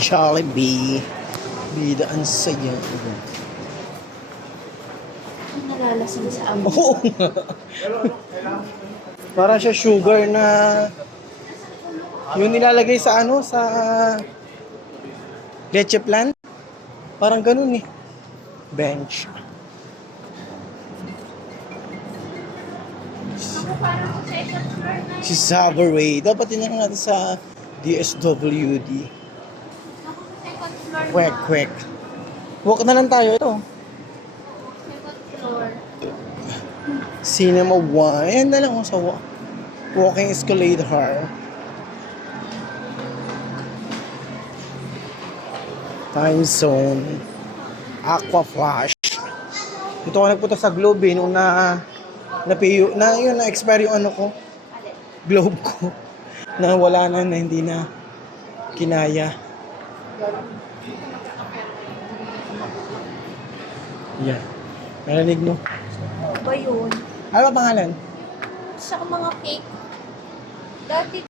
Jollibee. Bida, ang saya. Nalalasing sa amo. Oo nga. Para siya sugar na yung nilalagay sa ano, sa leche plan. Parang ganun eh. Bench. Ako parang sa second floor na Si Sabarway. Dapat tinanong natin sa DSWD. Ako sa second floor na. Quick, quick. Walk na lang tayo ito. Second floor. Cinema 1. Ayan na lang sa walking escalator. Time zone. Aqua Flash. Dito ako nagpunta sa Globe eh, nung na-expire yung ano ko, Globe ko. Na wala na, hindi na kinaya. Yan. Narinig mo? Ano ba yun? Ano ba pangalan? Sa mga cake. Dati